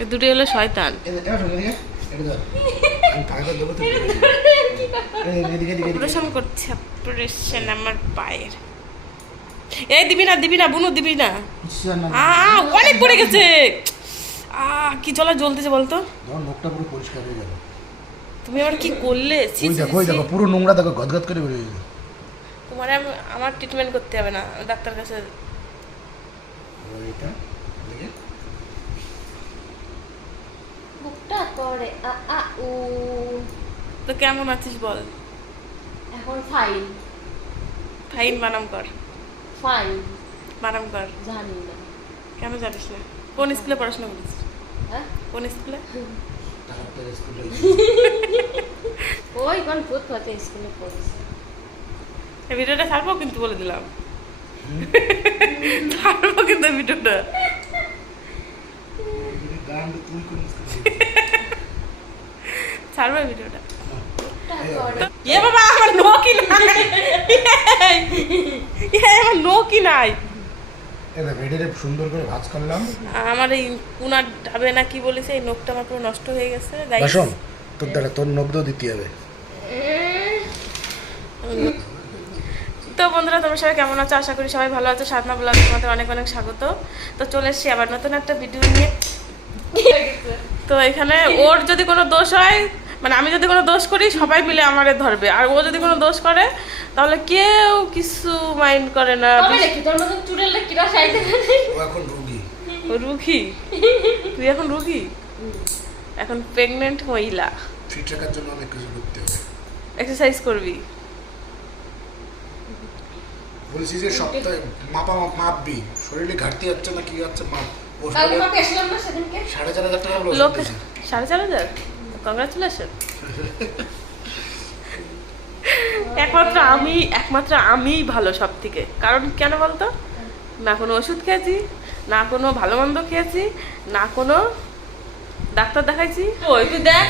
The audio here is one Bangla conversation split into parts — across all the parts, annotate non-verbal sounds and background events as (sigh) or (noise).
এ দুটো হলো শয়তান। অপারেশন করছে অপারেশন আমার পায়ের। এই দিবি না দিবি না বুনু দিবি না। আ অনেক পড়ে গেছে। আ কি জলা জ্বলতেছে বলতো? মুখটা পুরো পরিষ্কার হয়ে গেল। তুমি আবার কি করলে? ছি, ওই দেখো ওই দেখো পুরো নোংরা দেখো গদগদ করে বেরিয়ে গেছে। তোমার আমার ট্রিটমেন্ট করতে হবে না ডাক্তার কাছে এবার এটা দেখে বুকটা করে আ আ উ। তো কেমন আছিস বল? এখন ফাইন ফাইন বানাম কর। ফাইন বানাম কর। জানি না। কেন জানিস না? কোন স্কুলে পড়াশোনা করিস? হ্যাঁ? কোন স্কুলে? (laughs) ওই কোন ফুটপাতে স্কুলে পড়েছে এই ভিডিওটা ছাড়বো কিন্তু বলে দিলাম। ছাড়বো কিন্তু ভিডিওটা। গান তুই কোন স্কুলে ছাড়বো ভিডিওটা। এ বাবা আমার নোকি নাই। এ আমার নোকি নাই। সুন্দর করে ভাজ করলাম। আমার এই কুনার ডাবে না কি বলেছে এই নখটা আমার পুরো নষ্ট হয়ে গেছে বাসন তোর দ্বারা তোর নগ্ন দিতে হবে। তো বন্ধুরা তোমরা সবাই কেমন আছো? আশা করি সবাই ভালো আছো। সাধনা ব্লগ তোমাদের অনেক অনেক স্বাগত। তো চলে এসেছি আবার নতুন একটা ভিডিও নিয়ে। তো এখানে ওর যদি কোনো দোষ হয় মানে আমি যদি কোনো দোষ করি সবাই মিলে আমারে ধরবে। আর ও যদি কোনো দোষ করে তাহলে কেউ কিছু মাইন্ড করে না। রুগী। তুই এখন রুগী? এখন প্রেগনেন্ট মহিলা। ফিট রাখার জন্য অনেক কিছু করতে হবে। এক্সারসাইজ করবি? বলছি যে সপ্তাহে মাপা মাপ মাপবি। শরীরে ঘাটতি হচ্ছে না কি হচ্ছে? মাপ। সাড়ে চার হাজার টাকা। সাড়ে চার হাজার? কংগ্রাচুলেশন একমাত্র আমি একমাত্র আমিই ভালো সব থেকে কারণ কেন বলতো? না কোনো ওষুধ খেয়েছি না কোনো ভালো মন্দ খেয়েছি না কোনো ডাক্তার দেখাইছি। ওই তুই দেখ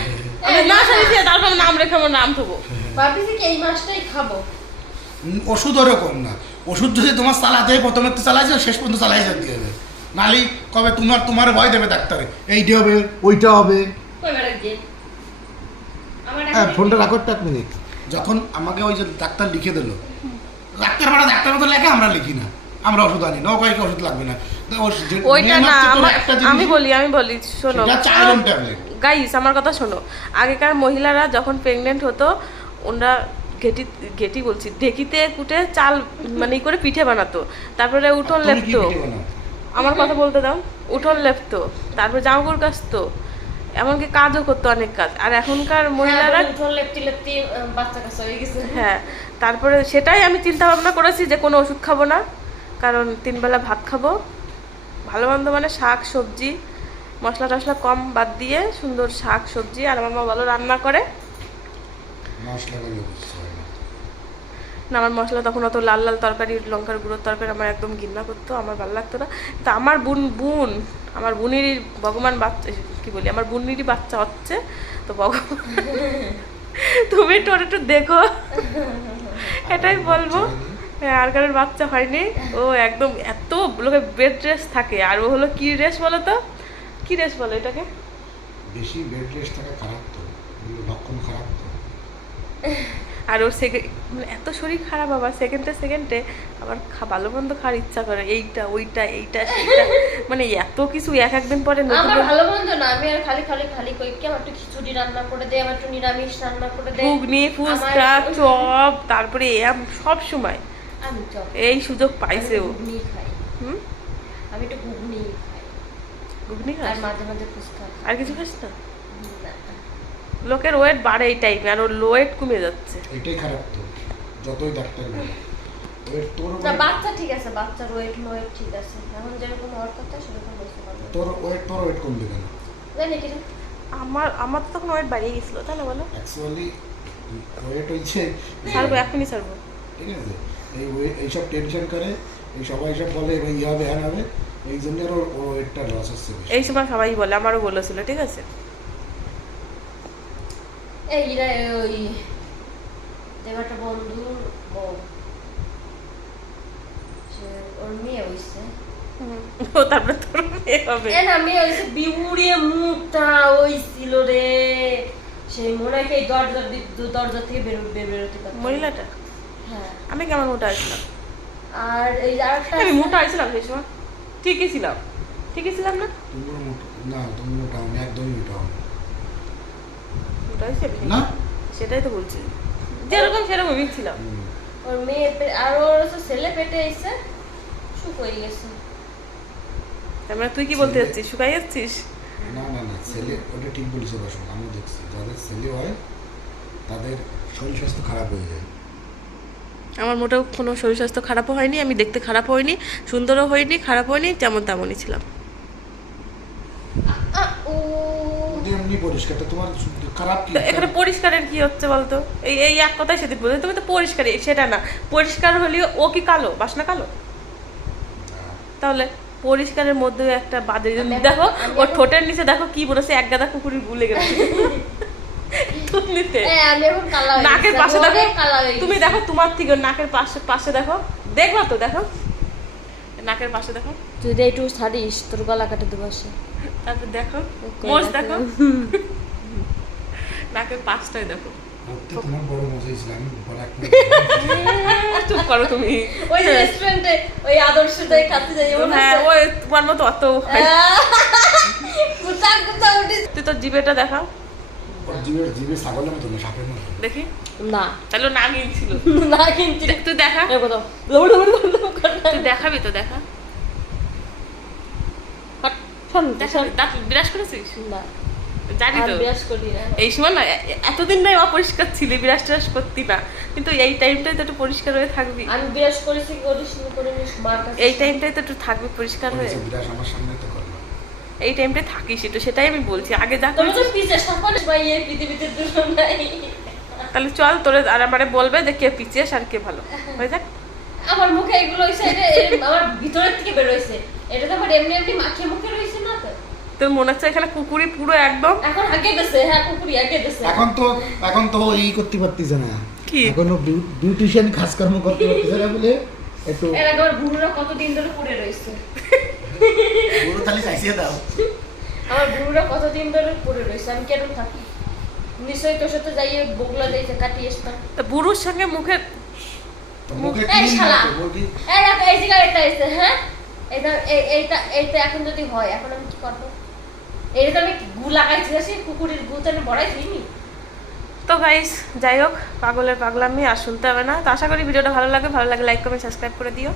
না সারিয়েছি তারপর নাম রেখে আমার নাম থবো। ভাবছি কি এই মাসটাই খাব। ওষুধ ওরকম না। ওষুধ যদি তোমার চালাতে প্রথমে তো চালাইছে শেষ পর্যন্ত চালাই যেতে হবে নালি কবে তোমার তোমার ভয় দেবে ডাক্তারে। এইটা হবে ওইটা হবে কই বেড়া গিয়ে আমার হ্যাঁ ফোনটা রাখো একটা মিনিট যখন আমাকে ওই যে ডাক্তার লিখে দিল ডাক্তার মানে ডাক্তার মতো লেখে আমরা লিখি না আমরা ওষুধ আনি না কয়েক ওষুধ লাগবে না। ওইটা আমি বলি আমি বলি শোনো। গাইস আমার কথা শোনো। আগেকার মহিলারা যখন প্রেগনেন্ট হতো ওনারা ঘেটি ঘেটি বলছি ঢেকিতে কুটে চাল মানে ই করে পিঠে বানাতো। তারপরে উঠোন লেপতো। আমার কথা বলতে দাও উঠোন লেপতো তারপর জামাকাপড় কাচতো। এমনকি কাজও করতো অনেক কাজ। আর এখনকার মহিলারা হ্যাঁ, উঠোন লেপটি লেপটি আহ, বাচ্চা কাচ্চা হয়ে গেছে। হ্যাঁ তারপরে সেটাই আমি চিন্তা ভাবনা করেছি যে কোনো ওষুধ খাব না কারণ তিনবেলা ভাত খাব। ভালো মন্দ মানে শাক সবজি মশলা টশলা কম বাদ দিয়ে সুন্দর শাক সবজি আর আমার মা ভালো রান্না করে। না আমার মশলা তখন অত লাল লাল তরকারি লঙ্কার গুঁড়োর তরকারি আমার একদম ঘৃণা করতো আমার ভালো লাগতো না। তা আমার বোন বোন আমার বোনেরই ভগবান বাচ্চা কি বলি, আমার বোনেরই বাচ্চা হচ্ছে, তো ভগবান তুমি একটু একটু দেখো। এটাই বলব। হ্যাঁ আর কারোর বাচ্চা হয়নি। ও একদম এত লোকে বেড রেস্ট থাকে। আর ও হলো কি রেস্ট বলো তো? কি রেস্ট বলো এটাকে? বেশি বেড রেস্ট থাকা খারাপ তো। লক্ষণ খারাপ তো। আর ওর সেকেন্ড এত শরীর খারাপ আবার সেকেন্ডে সেকেন্ডে আবার ভালো মন্দ খাওয়ার ইচ্ছা করে। এইটা ওইটা এইটা সেইটা মানে এত কিছু এক একদিন পরে আমার ভালো মন্দ না আমি আর খালি খালি খালি কই কি আমার একটু খিচুড়ি রান্না করে দে আমার একটু নিরামিষ রান্না করে দে। ঘুগনি ফুচকা চপ তারপরে এম সব সময়। আমি চপ। এই সুযোগ পাইছে ও। ঘুগনি খাই। হুম? আমি একটু ঘুগনি খাই। ঘুগনি আর মাঝে মাঝে ফুচকা আর কিছু খাস না। লোকের ওয়েট বাড়ে এই টাইমে আর ওর ওয়েট কমে যাচ্ছে। এটাই খারাপ তো যতই ডাক্তার বলে। ওই তোর না বাচ্চা ঠিক আছে বাচ্চার ওয়েট ওয়েট ঠিক আছে। এখন যেরকম হওয়ার কথা সেরকম পারবে। তোর ওয়েট তোর ওয়েট কমবে কেন? জানি কি আমার আমার তো তখন ওয়েট বাড়িয়ে গেছিল তাই না বলো। অ্যাকচুয়ালি ওয়েট হচ্ছে ছাড়বো এখনই ছাড়বো। ঠিক আছে? এই এইসব টেনশন করে এই সবাই সব বলে এবার ইয়ে হবে হ্যান হবে। এই জন্য ওর ওয়েটটা লস হচ্ছে এই সময় সবাই বলে আমারও বলেছিল ঠিক আছে? এই রে ওই দেব একটা বন্ধুর বউ। ওর মেয়ে হইছে। ও তারপরে তোর মেয়ে হবে। এ না মেয়ে হয়েছে বিউড়িয়ে মুখটা ওই রে। সেই মনে হয় এই দরজা দরজা থেকে বেরো বেরোতে পারতো মহিলাটা? হ্যাঁ। আমি কেমন মোটা আসলাম আর এই যে আরেকটা আমি মোটা আসছিলাম সেই সময়। ঠিকই ছিলাম। ঠিকই ছিলাম না? তুমি মোটা। না তুমি মোটা হও একদমই মোটা হও হয়েছে না? সেটাই তো বলছি। যেরকম সেরকমই ছিলাম। ওর মেয়ে আর ওর ছেলে পেটে এসে সুখ হয়ে গেছে। তার মানে তুই কি বলতে যাচ্ছিস? শুকাই যাচ্ছিস? না না না ছেলে ওটা ঠিক বলেছে বসুন আমি দেখছি। যাদের ছেলে হয় তাদের শরীর স্বাস্থ্য খারাপ হয়ে যায়। আমার মোটেও কোনো শরীর স্বাস্থ্য খারাপও হয়নি আমি দেখতে খারাপ হয়নি সুন্দরও হয়নি খারাপ হয়নি যেমন তেমনই ছিলাম আ, ও ওটা এমনি পরিষ্কার তোমার খারাপ কি এখানে পরিষ্কারের কি হচ্ছে বলতো? এই এই এক কথাই সেদিন বলতে তুমি তো পরিষ্কার সেটা না। পরিষ্কার হলেও ও কি কালো? বাসনা কালো? তাহলে পরিষ্কারের মধ্যেও একটা বাদে দেখো ওর ঠোঁটের নিচে দেখো কি বলেছে এক গাদা কুকুরের গুলে। গেছে হয়ে নাকের পাশে দেখো তুমি দেখো তোমার থেকে নাকের পাশে পাশে দেখো দেখবা তো দেখো। নাকের পাশে দেখো। তুই যদি একটু ছাড়িস তোর গলা কাটে দেবো তারপর দেখো মোজ দেখো। নাকের পাশটাই দেখো। চুপ করো তুমি। ওই যে রেস্টুরেন্টে ওই খাতে যাই হ্যাঁ ওই তোমার মতো অত তুই তোর জিবেটা দেখাও। ওর জিভে জিভে ছাগলের মতো সাপের মতো। দেখি। না। তাহলে না গিয়েছিল। (laughs) না কিনছি না তুই দেখা। তুই দেখাবি তো দেখা। হট, শোন, দেখাবি শোন। দাঁত বিরাজ করেছিস? না। জানি তো। বিরাজ করি না। এই সময় না এ- এ- এতদিন নয় অপরিষ্কার ছিলি বিরাজ টিরাজ করতি না। কিন্তু এই টাইমটাই তো একটু পরিষ্কার হয়ে থাকবি। আমি বিরাজ করেছি করিস এই টাইমটাই তো একটু থাকবি পরিষ্কার হয়ে। করেছে আমার সামনে তো করল। এই টাইমটাই থাকিস একটু সেটাই আমি বলছি। আগে যা তুমি তো করেছিস পিছে সাপানিস ভাই এই পৃথিবীতে নাই। তাহলে চল তোরে আর আমারে বলবে যে কে পিছিয়ে আর কে ভালো। হয়ে যাক। আমার মুখে এগুলো হইছে এটা আমার ভিতরের থেকে বের হইছে। এটা তো আমার এমনি এমনি মাখিয়ে মুখে রইছে না তো। তোর মনে হচ্ছে এখানে কুকুরি পুরো একদম? এখন আগে হ্যাঁ কুকুরি আগে এখন তো এখন তো এই করতে পারতেছে না। কি? এখনও বিউটিশিয়ান কাজকর্ম করতে পারতেছে না বলে একটু এর আগে আমার বুড়োরা কতদিন ধরে পড়ে রইছে। পুরো তাহলে চাইছিয়ে দাও। আমার বুড়োরা কতদিন ধরে পড়ে রইছে আমি কেন থাকি নিশ্চয়ই তোর সাথে যাইয়ে বগলা দিয়েছে কাটিয়ে আসতাম তা বুড়োর সঙ্গে মুখে এই শালা। এই দেখো এই জায়গায় এটা এসে হ্যাঁ? এটা এইটা এইটা এখন যদি হয় এখন আমি কি করব? এটা তো আমি গু লাগাইছি সেই কুকুরের গু তো আমি বড়াই দিইনি। তো গাইস যাই হোক পাগলের পাগলামি আর শুনতে হবে না। তো আশা করি ভিডিওটা ভালো লাগে ভালো লাগে লাইক কমেন্ট সাবস্ক্রাইব করে দিও।